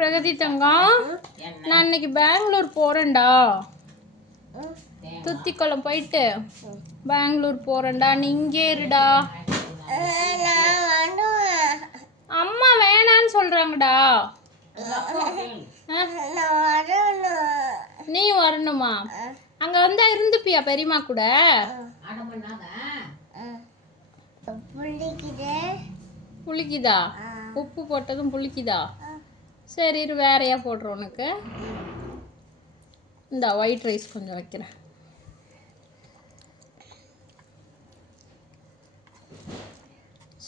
பிரகதி தங்கம், நான் இன்னைக்கு பெங்களூர் போறேன்டா. துத்திக்குளம் போயிட்டு பெங்களூர் போறேன்டா. நீ இங்கே இருடா. அம்மா வேணான்னு சொல்றாங்கடா. நீ வரணுமா? அங்க வந்தா இருந்துப்பியா பெரியம்மா கூட? புளிக்குதா? உப்பு போட்டதும் புளிக்குதா? சரி இரு, வேறையா போடுறோம் உனக்கு. இந்த ஒயிட் ரைஸ் கொஞ்சம் வைக்கிறேன்.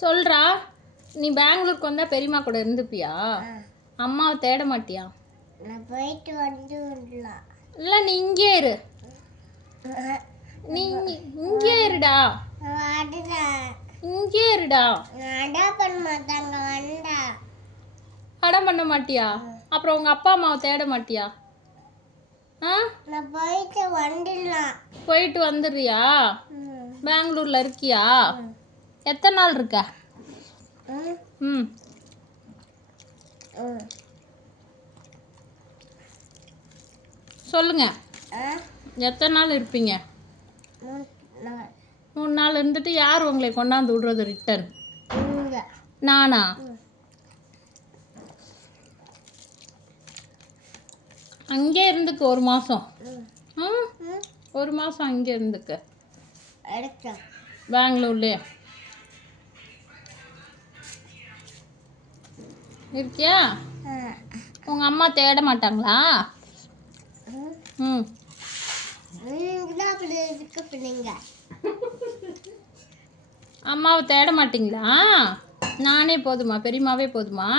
சொல்றா, நீ பெங்களூருக்கு வந்தா பெரியம்மா கூட இருந்துப்பியா? அம்மாவை தேட மாட்டியா? போயிட்டு வந்து இல்லை, நீ இங்கே இரு. நீ இங்கே இருடா. இங்கே இருடா. அடம் பண்ண மாட்டியா? அப்புறம் உங்க அப்பா அம்மாவை தேட மாட்டியா? போயிட்டு வந்துடுறியா? பெங்களூர்ல இருக்கியா? எத்தனை நாள் இருக்க? சொல்லுங்க, எத்தனை நாள் இருப்பீங்க? 3 நாள் இருந்துட்டு யார் உங்களை கொண்டாந்து விடுறது ரிட்டர்ன்? நானா? அங்கே இருந்துக்கு 1 மாதம். 1 மாதம் அங்கே இருந்துக்கு பெங்களூர்லேயே இருக்கியா? உங்கள் அம்மா தேட மாட்டாங்களா? அம்மாவை தேட மாட்டிங்களா? நானே போதுமா? பெரியம்மாவே போதுமா?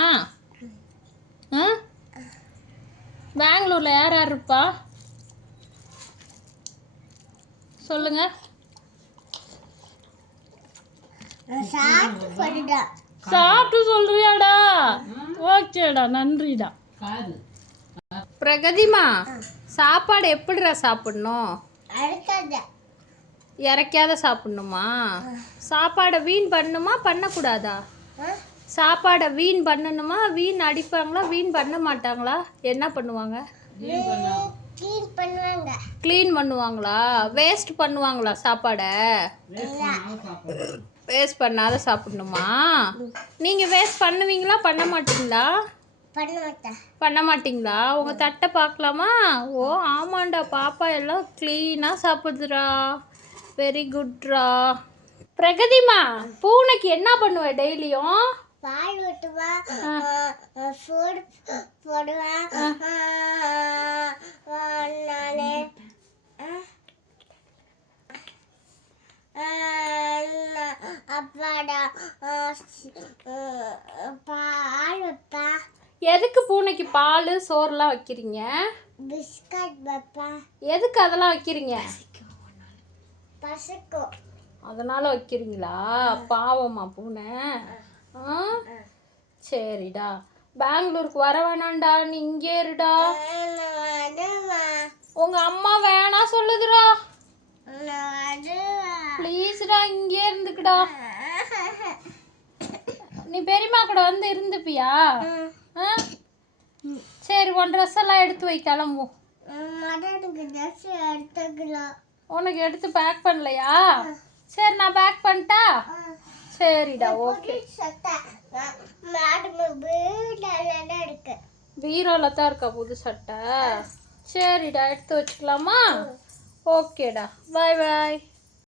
பெங்களூரில் யார் யார் இருப்பா சொல்லுங்க. சாப்பிட்டு சொல்றியாடா? ஓகேடா, நன்றிடா. பிரகதிமா, சாப்பாடு எப்படிடா சாப்பிடணும்? இறக்காத சாப்பிடணுமா? சாப்பாடை வீண் பண்ணணுமா பண்ணக்கூடாதா? சாப்பாடை வீண் பண்ணணுமா? வீண் அடிப்பாங்களா? வீண் பண்ண மாட்டாங்களா? என்ன பண்ணுவாங்க? க்ளீன் பண்ணுவாங்களா? வேஸ்ட் பண்ணுவாங்களா? சாப்பாடை வேஸ்ட் பண்ணாத சாப்பிடணுமா? நீங்கள் வேஸ்ட் பண்ணுவீங்களா பண்ண மாட்டீங்களா? பண்ண மாட்டீங்களா? உங்கள் தட்டை பார்க்கலாமா? ஓ ஆமாண்டா, பாப்பா எல்லாம் க்ளீனாக சாப்பிடுதுடா. வெரி குட்ரா. பிரகதிமா, பூனைக்கு என்ன பண்ணுவ டெய்லியும்? பால் ஊட்டுவா, ஃபுட் போடுவா, அப்பாடா பால் வைப்பா. எதுக்கு பூனைக்கு பால் சோறுலாம் வைக்கிறீங்க? பிஸ்கட் வைப்பா. எதுக்கு அதெல்லாம் வைக்கிறீங்க? பசுக்கும் அதனால வைக்கிறீங்களா? பாவமா பூனை. சரிடா, பெங்களூருக்கு வர வேணாண்டா, நீ இங்கே இருடா. உங்க அம்மா வேணா சொல்லுதுடா. ப்ளீஸ்டா, இங்கே இருந்துக்குடா. நீ பெரியம்மா கூட வந்து இருந்துப்பியா? சரி, உன் ட்ரெஸ் எல்லாம் எடுத்து வை, கிளம்பும். உனக்கு எடுத்து பேக் பண்ணலையா? சரி, நான் பேக் பண்ணிட்டா? சரிடா, ஓகே. பீரோல தான் இருக்கா புது சட்டை? சரிடா, எடுத்து வச்சுக்கலாமா? ஓகேடா, பாய் பாய்.